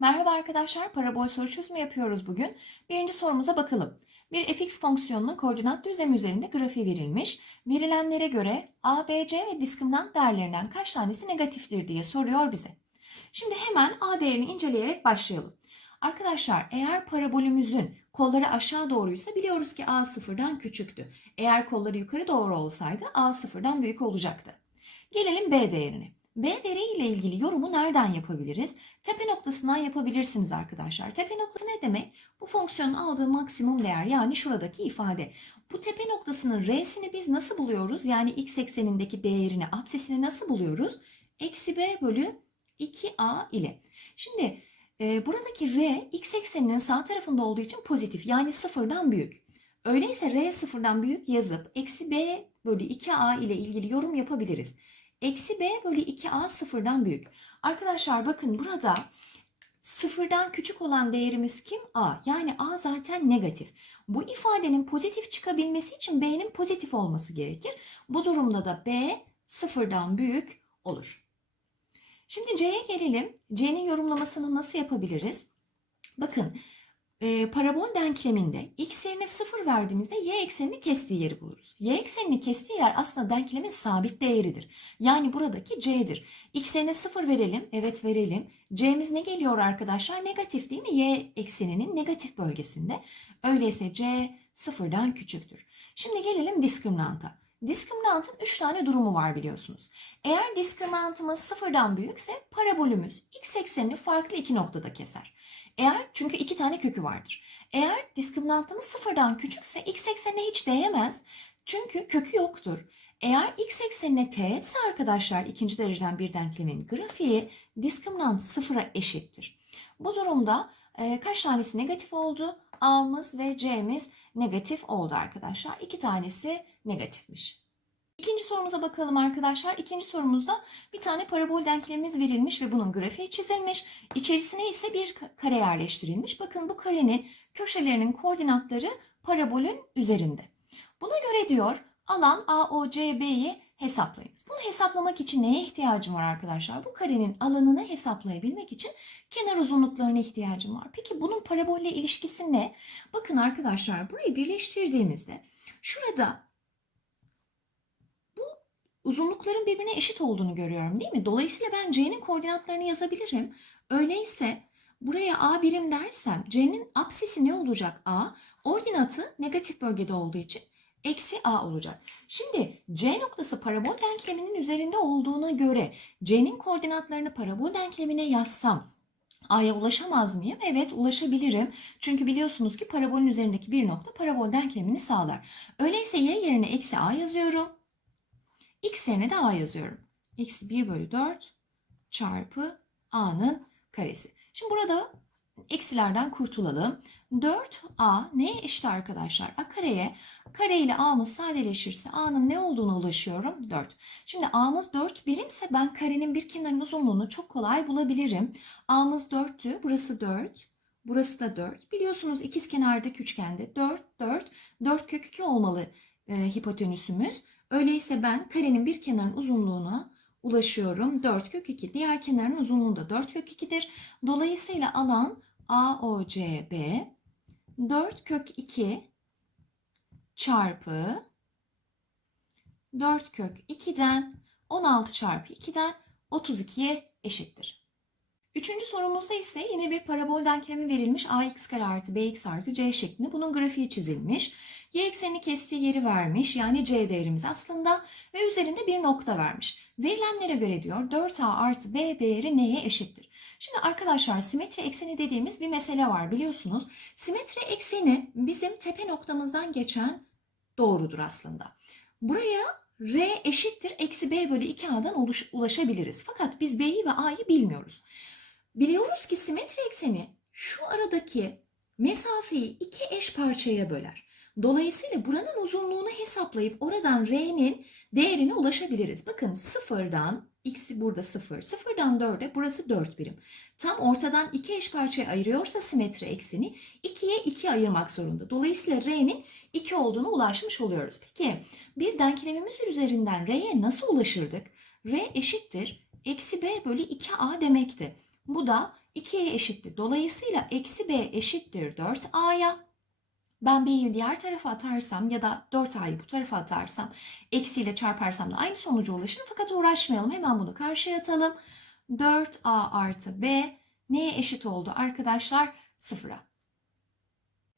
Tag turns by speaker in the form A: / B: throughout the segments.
A: Merhaba arkadaşlar, parabol soru çözümü yapıyoruz bugün. Birinci sorumuza bakalım. Bir fx fonksiyonunun koordinat düzlemi üzerinde grafiği verilmiş. Verilenlere göre a, b, c ve diskriminant değerlerinden kaç tanesi negatiftir diye soruyor bize. Şimdi hemen a değerini inceleyerek başlayalım. Arkadaşlar eğer parabolümüzün kolları aşağı doğruysa biliyoruz ki a sıfırdan küçüktü. Eğer kolları yukarı doğru olsaydı a sıfırdan büyük olacaktı. Gelelim b değerine. B değeri ile ilgili yorumu nereden yapabiliriz? Tepe noktasından yapabilirsiniz arkadaşlar. Tepe noktası ne demek? Bu fonksiyonun aldığı maksimum değer yani şuradaki ifade. Bu tepe noktasının R'sini biz nasıl buluyoruz? Yani x eksenindeki değerini, apsisini nasıl buluyoruz? Eksi B bölü 2A ile. Şimdi e, buradaki R x ekseninin sağ tarafında olduğu için pozitif yani sıfırdan büyük. Öyleyse R sıfırdan büyük yazıp eksi B bölü 2A ile ilgili yorum yapabiliriz. Eksi b bölü 2a sıfırdan büyük. Arkadaşlar bakın burada sıfırdan küçük olan değerimiz kim? a. Yani a zaten negatif. Bu ifadenin pozitif çıkabilmesi için b'nin pozitif olması gerekir. Bu durumda da b sıfırdan büyük olur. Şimdi c'ye gelelim. c'nin yorumlamasını nasıl yapabiliriz? Bakın e, parabol denkleminde x yerine 0 verdiğimizde y eksenini kestiği yeri buluruz. Y eksenini kestiği yer aslında denklemin sabit değeridir. Yani buradaki c'dir. x yerine 0 verelim. Evet verelim. c'miz ne geliyor arkadaşlar? Negatif değil mi? y ekseninin negatif bölgesinde. Öyleyse c sıfırdan küçüktür. Şimdi gelelim diskriminanta. Diskriminantın 3 tane durumu var biliyorsunuz. Eğer diskriminantımız sıfırdan büyükse parabolümüz x eksenini farklı iki noktada keser. Eğer çünkü iki tane kökü vardır. Eğer diskriminantımız sıfırdan küçükse x eksenine hiç değemez. Çünkü kökü yoktur. Eğer x eksenine teğetse arkadaşlar ikinci dereceden bir denklemin grafiği diskriminant sıfıra eşittir. Bu durumda e, kaç tanesi negatif oldu? A'mız ve C'miz negatif oldu arkadaşlar. İki tanesi negatifmiş. İkinci sorumuza bakalım arkadaşlar. İkinci sorumuzda bir tane parabol denklemimiz verilmiş ve bunun grafiği çizilmiş. İçerisine ise bir kare yerleştirilmiş. Bakın bu karenin köşelerinin koordinatları parabolün üzerinde. Buna göre diyor alan AOCB'yi hesaplayınız. Bunu hesaplamak için neye ihtiyacım var arkadaşlar? Bu karenin alanını hesaplayabilmek için kenar uzunluklarına ihtiyacım var. Peki bunun parabolle ilişkisi ne? Bakın arkadaşlar burayı birleştirdiğimizde şurada uzunlukların birbirine eşit olduğunu görüyorum değil mi? Dolayısıyla ben C'nin koordinatlarını yazabilirim. Öyleyse buraya A birim dersem C'nin apsisi ne olacak A? Ordinatı negatif bölgede olduğu için eksi a olacak. Şimdi c noktası parabol denkleminin üzerinde olduğuna göre c'nin koordinatlarını parabol denklemine yazsam a'ya ulaşamaz mıyım? Evet ulaşabilirim. Çünkü biliyorsunuz ki parabolün üzerindeki bir nokta parabol denklemini sağlar. Öyleyse y yerine eksi a yazıyorum. X yerine de a yazıyorum. Eksi 1 bölü 4 çarpı a'nın karesi. Şimdi burada eksilerden kurtulalım. 4a neye eşit arkadaşlar? a kareye. Kare ile a'mız sadeleşirse a'nın ne olduğuna ulaşıyorum? 4. Şimdi a'mız 4 birimse ben karenin bir kenarın uzunluğunu çok kolay bulabilirim. a'mız 4'tü. Burası 4. Burası da 4. Biliyorsunuz ikiz kenardaki üçgende 4, 4, 4 kök 2 olmalı e, hipotenüsümüz. Öyleyse ben karenin bir kenarın uzunluğuna ulaşıyorum. 4 kök 2. Diğer kenarın uzunluğu da 4 kök 2'dir. Dolayısıyla alan AOCB 4 kök 2 çarpı 4 kök 2'den 16 çarpı 2'den 32'ye eşittir. Üçüncü sorumuzda ise yine bir parabol denklemi verilmiş ax kare artı bx artı c şeklinde bunun grafiği çizilmiş. Y eksenini kestiği yeri vermiş yani c değerimiz aslında ve üzerinde bir nokta vermiş. Verilenlere göre diyor 4a artı b değeri neye eşittir? Şimdi arkadaşlar simetri ekseni dediğimiz bir mesele var biliyorsunuz. Simetri ekseni bizim tepe noktamızdan geçen doğrudur aslında. Buraya r eşittir eksi b bölü 2a'dan ulaşabiliriz. Fakat biz b'yi ve a'yı bilmiyoruz. Biliyoruz ki simetri ekseni şu aradaki mesafeyi iki eş parçaya böler. Dolayısıyla buranın uzunluğunu hesaplayıp oradan r'nin değerine ulaşabiliriz. Bakın sıfırdan x'i burada 0. 0'dan 4'e burası 4 birim. Tam ortadan iki eş parçaya ayırıyorsa simetri ekseni 2'ye 2 ayırmak zorunda. Dolayısıyla R'nin 2 olduğunu ulaşmış oluyoruz. Peki biz denklemimiz üzerinden R'ye nasıl ulaşırdık? R eşittir eksi B bölü 2A demekti. Bu da 2'ye eşitti. Dolayısıyla eksi b eşittir 4a'ya. Ben b'yi diğer tarafa atarsam ya da 4a'yı bu tarafa atarsam eksiyle çarparsam da aynı sonuca ulaşırım. Fakat uğraşmayalım. Hemen bunu karşıya atalım. 4a artı b neye eşit oldu arkadaşlar? Sıfıra.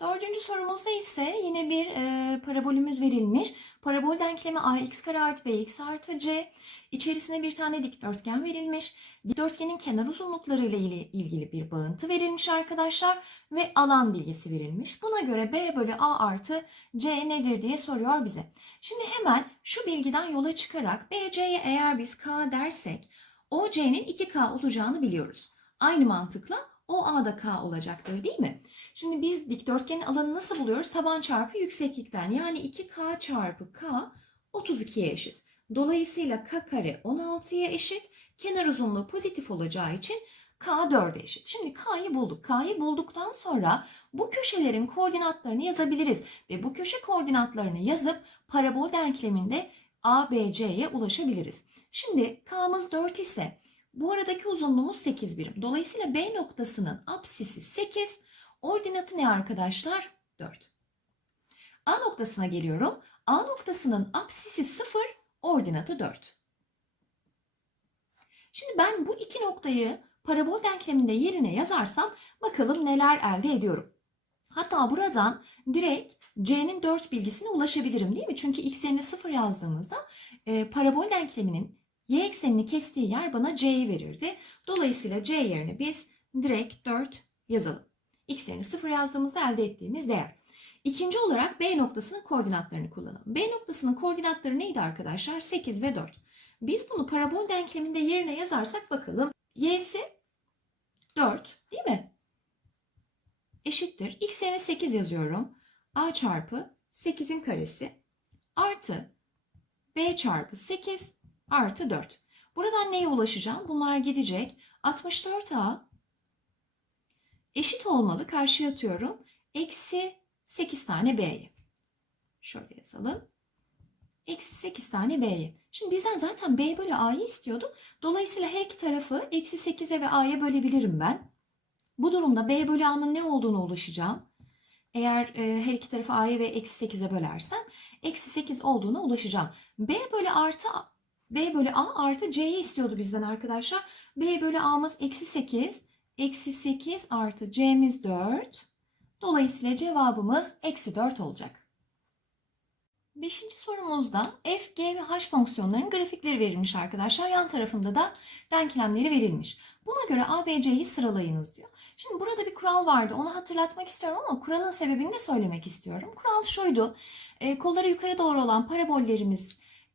A: Dördüncü sorumuzda ise yine bir e, parabolümüz verilmiş. Parabol denklemi ax kare artı bx artı c. İçerisine bir tane dikdörtgen verilmiş. Dikdörtgenin kenar uzunlukları ile ilgili bir bağıntı verilmiş arkadaşlar. Ve alan bilgisi verilmiş. Buna göre b bölü a artı c nedir diye soruyor bize. Şimdi hemen şu bilgiden yola çıkarak bc'ye eğer biz k dersek OC'nin 2k olacağını biliyoruz. Aynı mantıkla o A'da K olacaktır değil mi? Şimdi biz dikdörtgenin alanını nasıl buluyoruz? Taban çarpı yükseklikten. Yani 2K çarpı K 32'ye eşit. Dolayısıyla K kare 16'ya eşit. Kenar uzunluğu pozitif olacağı için K 4'e eşit. Şimdi K'yı bulduk. K'yı bulduktan sonra bu köşelerin koordinatlarını yazabiliriz. Ve bu köşe koordinatlarını yazıp parabol denkleminde ABC'ye ulaşabiliriz. Şimdi K'mız 4 ise bu aradaki uzunluğumuz 8 birim. Dolayısıyla B noktasının apsisi 8. Ordinatı ne arkadaşlar? 4. A noktasına geliyorum. A noktasının apsisi 0, ordinatı 4. Şimdi ben bu iki noktayı parabol denkleminde yerine yazarsam bakalım neler elde ediyorum. Hatta buradan direkt C'nin 4 bilgisine ulaşabilirim değil mi? Çünkü x yerine 0 yazdığımızda e, parabol denkleminin y eksenini kestiği yer bana c'yi verirdi. Dolayısıyla c yerine biz direkt 4 yazalım. x yerine 0 yazdığımızda elde ettiğimiz değer. İkinci olarak B noktasının koordinatlarını kullanalım. B noktasının koordinatları neydi arkadaşlar? 8 ve 4. Biz bunu parabol denkleminde yerine yazarsak bakalım. Y'si 4 değil mi? Eşittir. X yerine 8 yazıyorum. A çarpı 8'in karesi artı B çarpı 8 artı 4. Buradan neye ulaşacağım? Bunlar gidecek. 64A eşit olmalı. Karşıya atıyorum. Eksi 8 tane B'yi. Şöyle yazalım. Eksi 8 tane B'yi. Şimdi bizden zaten B bölü A'yı istiyordu. Dolayısıyla her iki tarafı eksi 8'e ve A'ya bölebilirim ben. Bu durumda B bölü A'nın ne olduğunu ulaşacağım. Eğer e, her iki tarafı A'ya ve eksi 8'e bölersem eksi 8 olduğuna ulaşacağım. B bölü artı B bölü A artı C'yi istiyordu bizden arkadaşlar. B bölü A'mız eksi 8. Eksi 8 artı C'miz 4. Dolayısıyla cevabımız eksi 4 olacak. Beşinci sorumuzda f, g ve h fonksiyonlarının grafikleri verilmiş arkadaşlar. Yan tarafında da denklemleri verilmiş. Buna göre a, b, c'yi sıralayınız diyor. Şimdi burada bir kural vardı. Onu hatırlatmak istiyorum ama kuralın sebebini de söylemek istiyorum. Kural şuydu. E, kolları yukarı doğru olan parabollerimiz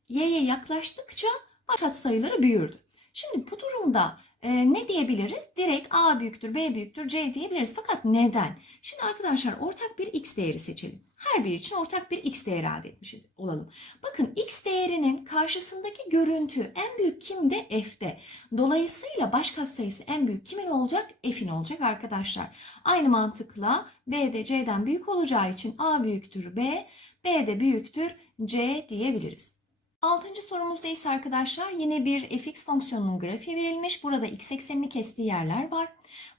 A: y'ye yaklaştıkça kat sayıları büyürdü. Şimdi bu durumda e, ne diyebiliriz? Direkt a büyüktür, b büyüktür, c diyebiliriz. Fakat neden? Şimdi arkadaşlar ortak bir x değeri seçelim. Her biri için ortak bir x değeri elde etmiş olalım. Bakın x değerinin karşısındaki görüntü en büyük kimde? F'de. Dolayısıyla baş sayısı en büyük kimin olacak? F'in olacak arkadaşlar. Aynı mantıkla b de c'den büyük olacağı için a büyüktür b, b de büyüktür c diyebiliriz. Altıncı sorumuzda ise arkadaşlar yine bir fx fonksiyonunun grafiği verilmiş. Burada x eksenini kestiği yerler var.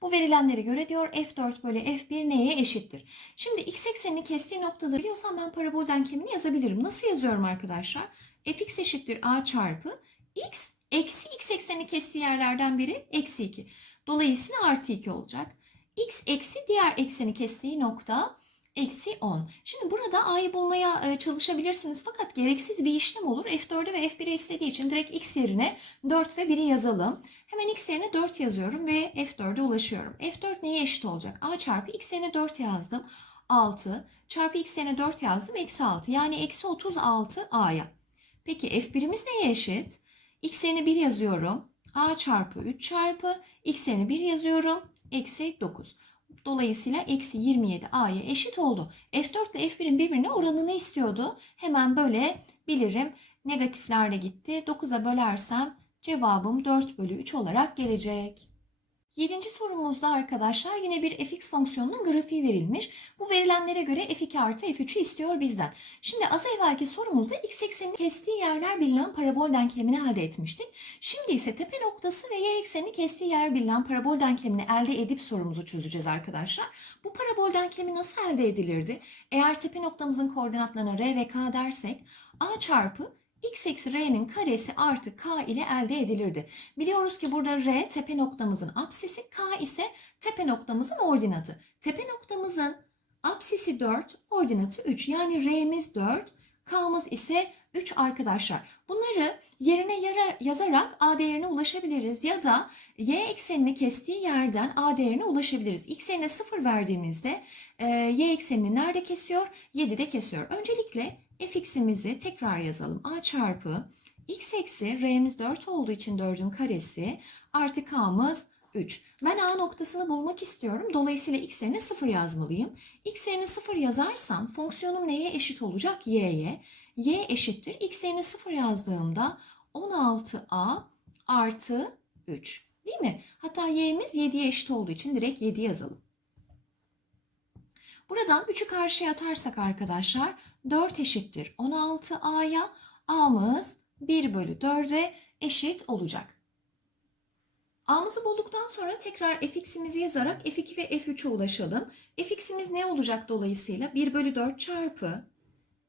A: Bu verilenlere göre diyor f4 bölü f1 neye eşittir? Şimdi x eksenini kestiği noktaları biliyorsam ben parabol denklemini yazabilirim. Nasıl yazıyorum arkadaşlar? fx eşittir a çarpı x eksi x eksenini kestiği yerlerden biri eksi 2. Dolayısıyla artı 2 olacak. x eksi diğer ekseni kestiği nokta eksi 10. Şimdi burada a'yı bulmaya e, çalışabilirsiniz fakat gereksiz bir işlem olur. F4'ü ve F1'i istediği için direkt x yerine 4 ve 1'i yazalım. Hemen x yerine 4 yazıyorum ve F4'e ulaşıyorum. F4 neye eşit olacak? a çarpı x yerine 4 yazdım. 6 çarpı x yerine 4 yazdım. Eksi 6 yani eksi 36 a'ya. Peki F1'imiz neye eşit? x yerine 1 yazıyorum. a çarpı 3 çarpı x yerine 1 yazıyorum. Eksi 9. Dolayısıyla eksi 27 a'ya eşit oldu. F4 ile F1'in birbirine oranını istiyordu. Hemen böyle bilirim. Negatifler de gitti. 9'a bölersem cevabım 4 bölü 3 olarak gelecek. Yedinci sorumuzda arkadaşlar yine bir fx fonksiyonunun grafiği verilmiş. Bu verilenlere göre f2 artı f3'ü istiyor bizden. Şimdi az evvelki sorumuzda x eksenini kestiği yerler bilinen parabol denklemini elde etmiştik. Şimdi ise tepe noktası ve y eksenini kestiği yer bilinen parabol denklemini elde edip sorumuzu çözeceğiz arkadaşlar. Bu parabol denklemi nasıl elde edilirdi? Eğer tepe noktamızın koordinatlarına r ve k dersek a çarpı x eksi r'nin karesi artı k ile elde edilirdi. Biliyoruz ki burada r tepe noktamızın apsisi, k ise tepe noktamızın ordinatı. Tepe noktamızın apsisi 4, ordinatı 3. Yani r'miz 4, k'mız ise 3 arkadaşlar. Bunları yerine yazarak a değerine ulaşabiliriz ya da y eksenini kestiği yerden a değerine ulaşabiliriz. x yerine 0 verdiğimizde y eksenini nerede kesiyor? 7'de kesiyor. Öncelikle fx'imizi tekrar yazalım. a çarpı x eksi r'miz 4 olduğu için 4'ün karesi artı k'mız 3. Ben a noktasını bulmak istiyorum. Dolayısıyla x yerine 0 yazmalıyım. x yerine 0 yazarsam fonksiyonum neye eşit olacak? y'ye. y eşittir. x yerine 0 yazdığımda 16a artı 3. Değil mi? Hatta y'miz 7'ye eşit olduğu için direkt 7 yazalım. Buradan 3'ü karşıya atarsak arkadaşlar 4 eşittir 16a'ya a'mız 1 bölü 4'e eşit olacak. A'mızı bulduktan sonra tekrar fx'imizi yazarak f2 ve f3'e ulaşalım. fx'imiz ne olacak dolayısıyla? 1 bölü 4 çarpı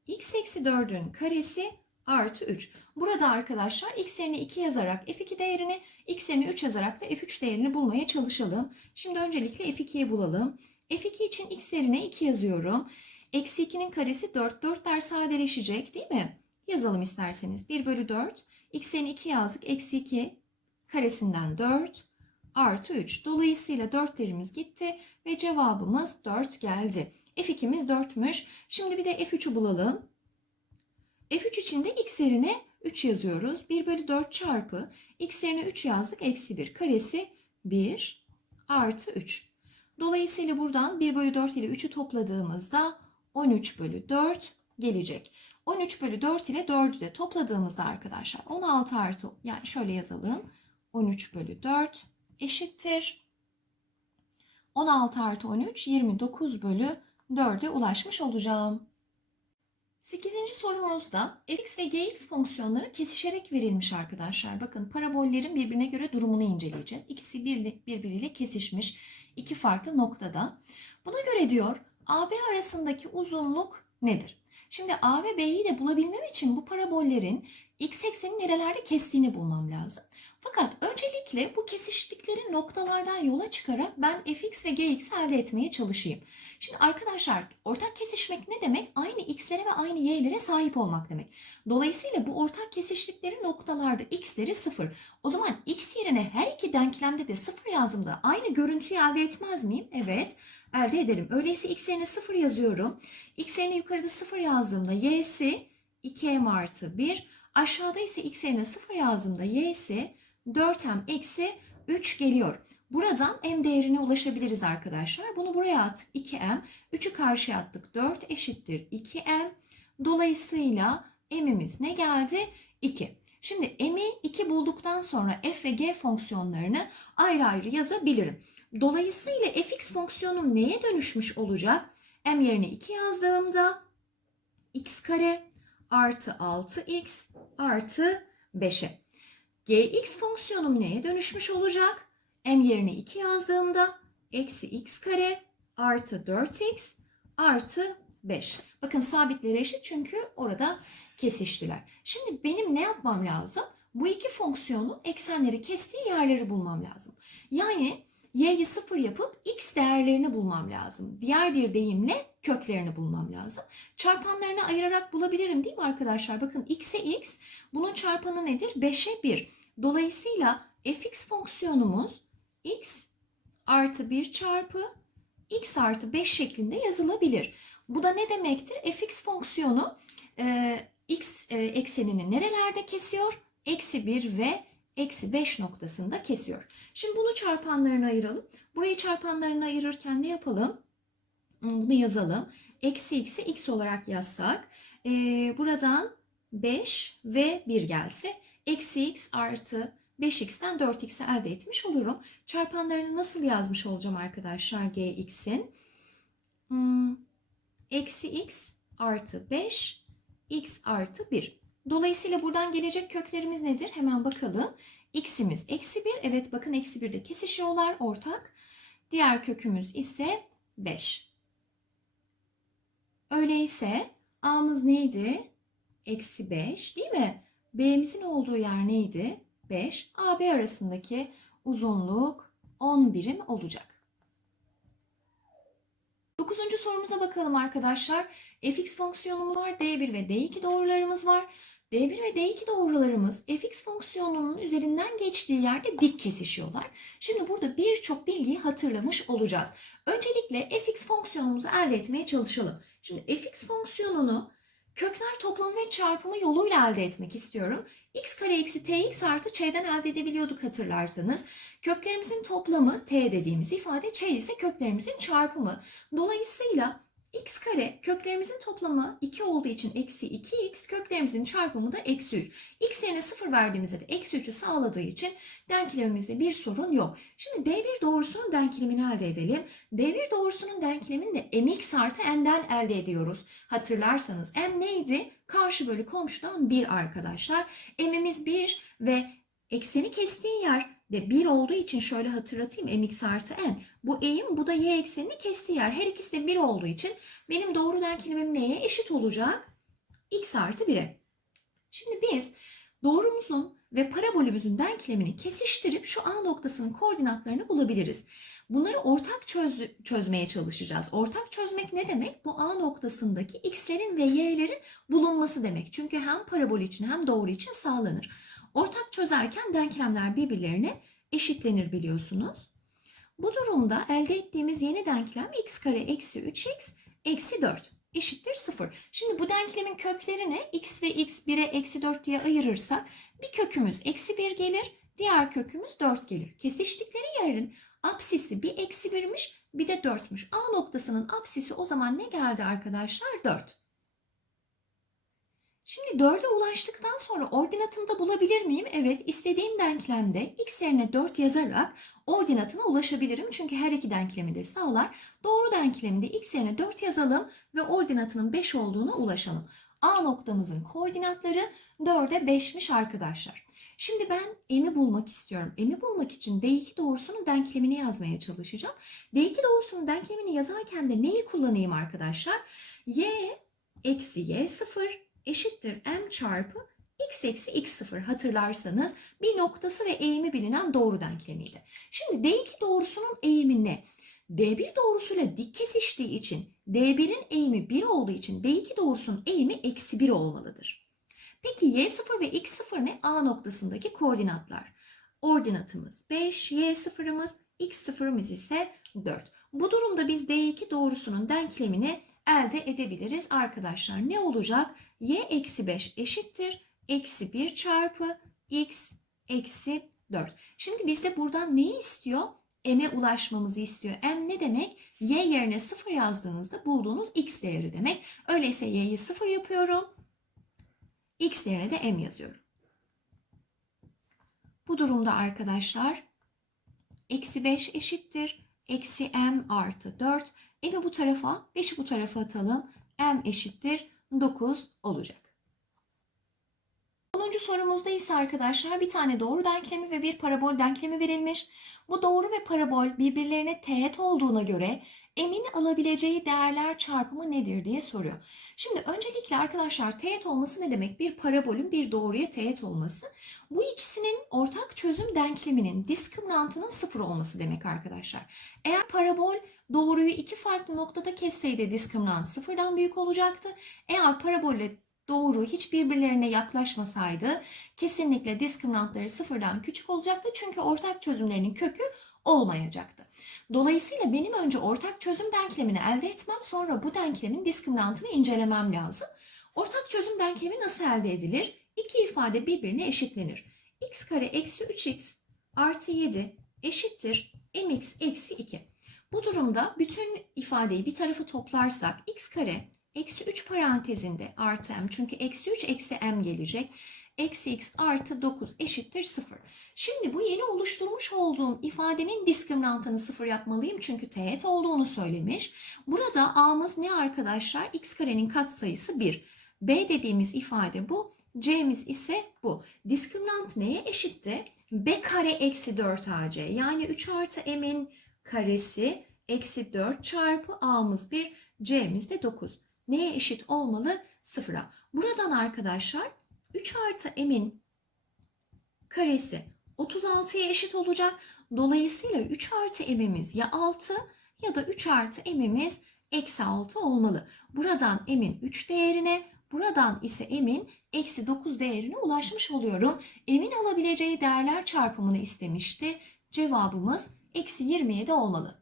A: x eksi 4'ün karesi artı 3. Burada arkadaşlar x yerine 2 yazarak f2 değerini, x yerine 3 yazarak da f3 değerini bulmaya çalışalım. Şimdi öncelikle f2'yi bulalım. F2 için x yerine 2 yazıyorum. Eksi 2'nin karesi 4. 4'ler sadeleşecek değil mi? Yazalım isterseniz. 1 bölü 4. x yerine 2 yazdık. Eksi 2 karesinden 4 artı 3. Dolayısıyla 4'lerimiz gitti ve cevabımız 4 geldi. F2'miz 4'müş. Şimdi bir de F3'ü bulalım. F3 için de x yerine 3 yazıyoruz. 1 bölü 4 çarpı x yerine 3 yazdık. Eksi 1 karesi 1 artı 3. Dolayısıyla buradan 1 bölü 4 ile 3'ü topladığımızda 13 bölü 4 gelecek. 13 bölü 4 ile 4'ü de topladığımızda arkadaşlar 16 artı yani şöyle yazalım. 13 bölü 4 eşittir. 16 artı 13 29 bölü 4'e ulaşmış olacağım. 8. sorumuzda fx ve gx fonksiyonları kesişerek verilmiş arkadaşlar. Bakın parabollerin birbirine göre durumunu inceleyeceğiz. İkisi bir- birbiriyle kesişmiş iki farklı noktada. Buna göre diyor AB arasındaki uzunluk nedir? Şimdi A ve B'yi de bulabilmem için bu parabollerin x ekseni nerelerde kestiğini bulmam lazım. Fakat öncelikle bu kesiştikleri noktalardan yola çıkarak ben fx ve gx elde etmeye çalışayım. Şimdi arkadaşlar ortak kesişmek ne demek? Aynı x'lere ve aynı y'lere sahip olmak demek. Dolayısıyla bu ortak kesiştikleri noktalarda x'leri sıfır. O zaman x yerine her iki denklemde de sıfır yazdığımda aynı görüntüyü elde etmez miyim? Evet elde ederim. Öyleyse x yerine 0 yazıyorum. x yerine yukarıda 0 yazdığımda y'si 2m artı 1. Aşağıda ise x yerine 0 yazdığımda y'si 4m eksi 3 geliyor. Buradan m değerine ulaşabiliriz arkadaşlar. Bunu buraya at 2m. 3'ü karşıya attık. 4 eşittir 2m. Dolayısıyla m'imiz ne geldi? 2. Şimdi m'i 2 bulduktan sonra f ve g fonksiyonlarını ayrı ayrı yazabilirim. Dolayısıyla fx fonksiyonum neye dönüşmüş olacak? m yerine 2 yazdığımda x kare artı 6x artı 5'e. gx fonksiyonum neye dönüşmüş olacak? M yerine 2 yazdığımda eksi x kare artı 4x artı 5. Bakın sabitleri eşit çünkü orada kesiştiler. Şimdi benim ne yapmam lazım? Bu iki fonksiyonun eksenleri kestiği yerleri bulmam lazım. Yani y'yi sıfır yapıp x değerlerini bulmam lazım. Diğer bir deyimle köklerini bulmam lazım. Çarpanlarını ayırarak bulabilirim değil mi arkadaşlar? Bakın x'e x, bunun çarpanı nedir? 5'e 1. Dolayısıyla fx fonksiyonumuz x artı 1 çarpı x artı 5 şeklinde yazılabilir. Bu da ne demektir? fx fonksiyonu e, x e, eksenini nerelerde kesiyor? Eksi 1 ve eksi 5 noktasında kesiyor. Şimdi bunu çarpanlarına ayıralım. Burayı çarpanlarına ayırırken ne yapalım? Hmm, Bunu yazalım. Eksi x'i x olarak yazsak. e, buradan 5 ve 1 gelse. Eksi x artı 5x'ten 4x'i elde etmiş olurum. Çarpanlarını nasıl yazmış olacağım arkadaşlar gx'in? Hmm, eksi x artı 5, x artı 1. Dolayısıyla buradan gelecek köklerimiz nedir? Hemen bakalım. x'imiz eksi 1. Evet bakın eksi 1'de kesişiyorlar ortak. Diğer kökümüz ise 5. Öyleyse a'mız neydi? Eksi 5 değil mi? B'mizin olduğu yer neydi? 5. AB arasındaki uzunluk 10 birim olacak. Dokuzuncu sorumuza bakalım arkadaşlar. fx fonksiyonumuz var. D1 ve D2 doğrularımız var. D1 ve D2 doğrularımız fx fonksiyonunun üzerinden geçtiği yerde dik kesişiyorlar. Şimdi burada birçok bilgiyi hatırlamış olacağız. Öncelikle fx fonksiyonumuzu elde etmeye çalışalım. Şimdi fx fonksiyonunu kökler toplamı ve çarpımı yoluyla elde etmek istiyorum. x kare eksi tx artı ç'den elde edebiliyorduk hatırlarsanız. Köklerimizin toplamı t dediğimiz ifade ç ise köklerimizin çarpımı. Dolayısıyla x kare köklerimizin toplamı 2 olduğu için eksi 2x köklerimizin çarpımı da eksi 3. x yerine 0 verdiğimizde de eksi 3'ü sağladığı için denklemimizde bir sorun yok. Şimdi D1 doğrusunun denklemini elde edelim. D1 doğrusunun denklemini de mx artı n'den elde ediyoruz. Hatırlarsanız m neydi? Karşı bölü komşudan 1 arkadaşlar. m'imiz 1 ve ekseni kestiği yer de 1 olduğu için şöyle hatırlatayım mx artı n. Bu eğim bu da y eksenini kestiği yer. Her ikisi de 1 olduğu için benim doğru denklemim neye eşit olacak? x artı 1'e. Şimdi biz doğrumuzun ve parabolümüzün denklemini kesiştirip şu A noktasının koordinatlarını bulabiliriz. Bunları ortak çöz, çözmeye çalışacağız. Ortak çözmek ne demek? Bu A noktasındaki x'lerin ve y'lerin bulunması demek. Çünkü hem parabol için hem doğru için sağlanır. Ortak çözerken denklemler birbirlerine eşitlenir biliyorsunuz. Bu durumda elde ettiğimiz yeni denklem x kare eksi 3x eksi 4 eşittir 0. Şimdi bu denklemin köklerine x ve x 1'e eksi 4 diye ayırırsak bir kökümüz eksi 1 gelir, diğer kökümüz 4 gelir. Kesiştikleri yerin apsisi bir eksi 1'miş bir de 4'müş. A noktasının apsisi o zaman ne geldi arkadaşlar? 4. Şimdi 4'e ulaştıktan sonra ordinatını da bulabilir miyim? Evet, istediğim denklemde x yerine 4 yazarak ordinatına ulaşabilirim. Çünkü her iki denklemi de sağlar. Doğru denklemde x yerine 4 yazalım ve ordinatının 5 olduğuna ulaşalım. A noktamızın koordinatları 4'e 5'miş arkadaşlar. Şimdi ben m'i bulmak istiyorum. m'i bulmak için d2 doğrusunun denklemini yazmaya çalışacağım. d2 doğrusunun denklemini yazarken de neyi kullanayım arkadaşlar? y eksi y 0 eşittir m çarpı x eksi x0 hatırlarsanız bir noktası ve eğimi bilinen doğru denklemiydi. Şimdi D2 doğrusunun eğimi ne? D1 doğrusuyla dik kesiştiği için D1'in eğimi 1 olduğu için D2 doğrusunun eğimi eksi 1 olmalıdır. Peki Y0 ve X0 ne? A noktasındaki koordinatlar. Ordinatımız 5, Y0'ımız, X0'ımız ise 4. Bu durumda biz D2 doğrusunun denklemini elde edebiliriz arkadaşlar. Ne olacak? y eksi 5 eşittir. Eksi 1 çarpı x eksi 4. Şimdi bizde buradan neyi istiyor? m'e ulaşmamızı istiyor. m ne demek? y yerine 0 yazdığınızda bulduğunuz x değeri demek. Öyleyse y'yi 0 yapıyorum. x yerine de m yazıyorum. Bu durumda arkadaşlar eksi 5 eşittir. Eksi m artı 4. M'i bu tarafa, 5'i bu tarafa atalım. M eşittir 9 olacak. 10. sorumuzda ise arkadaşlar bir tane doğru denklemi ve bir parabol denklemi verilmiş. Bu doğru ve parabol birbirlerine teğet olduğuna göre emin alabileceği değerler çarpımı nedir diye soruyor. Şimdi öncelikle arkadaşlar teğet olması ne demek? Bir parabolün bir doğruya teğet olması. Bu ikisinin ortak çözüm denkleminin diskriminantının sıfır olması demek arkadaşlar. Eğer parabol doğruyu iki farklı noktada kesseydi diskriminant sıfırdan büyük olacaktı. Eğer parabolle doğru hiç birbirlerine yaklaşmasaydı kesinlikle diskriminantları sıfırdan küçük olacaktı. Çünkü ortak çözümlerinin kökü olmayacaktı. Dolayısıyla benim önce ortak çözüm denklemini elde etmem sonra bu denklemin diskriminantını incelemem lazım. Ortak çözüm denklemi nasıl elde edilir? İki ifade birbirine eşitlenir. x kare eksi 3x artı 7 eşittir mx eksi 2. Bu durumda bütün ifadeyi bir tarafa toplarsak x kare eksi 3 parantezinde artı m çünkü eksi 3 eksi m gelecek. eksi x artı 9 eşittir 0. Şimdi bu yeni oluşturmuş olduğum ifadenin diskriminantını 0 yapmalıyım çünkü teğet olduğunu söylemiş. Burada a'mız ne arkadaşlar? x karenin katsayısı 1. b dediğimiz ifade bu. c'miz ise bu. Diskriminant neye eşitti? b kare eksi 4ac yani 3 artı m'in karesi eksi 4 çarpı a'mız 1 c'miz de 9. Neye eşit olmalı? Sıfıra. Buradan arkadaşlar 3 artı m'in karesi 36'ya eşit olacak. Dolayısıyla 3 artı m'imiz ya 6 ya da 3 artı m'imiz eksi 6 olmalı. Buradan m'in 3 değerine, buradan ise m'in eksi 9 değerine ulaşmış oluyorum. M'in alabileceği değerler çarpımını istemişti. Cevabımız eksi 27 olmalı.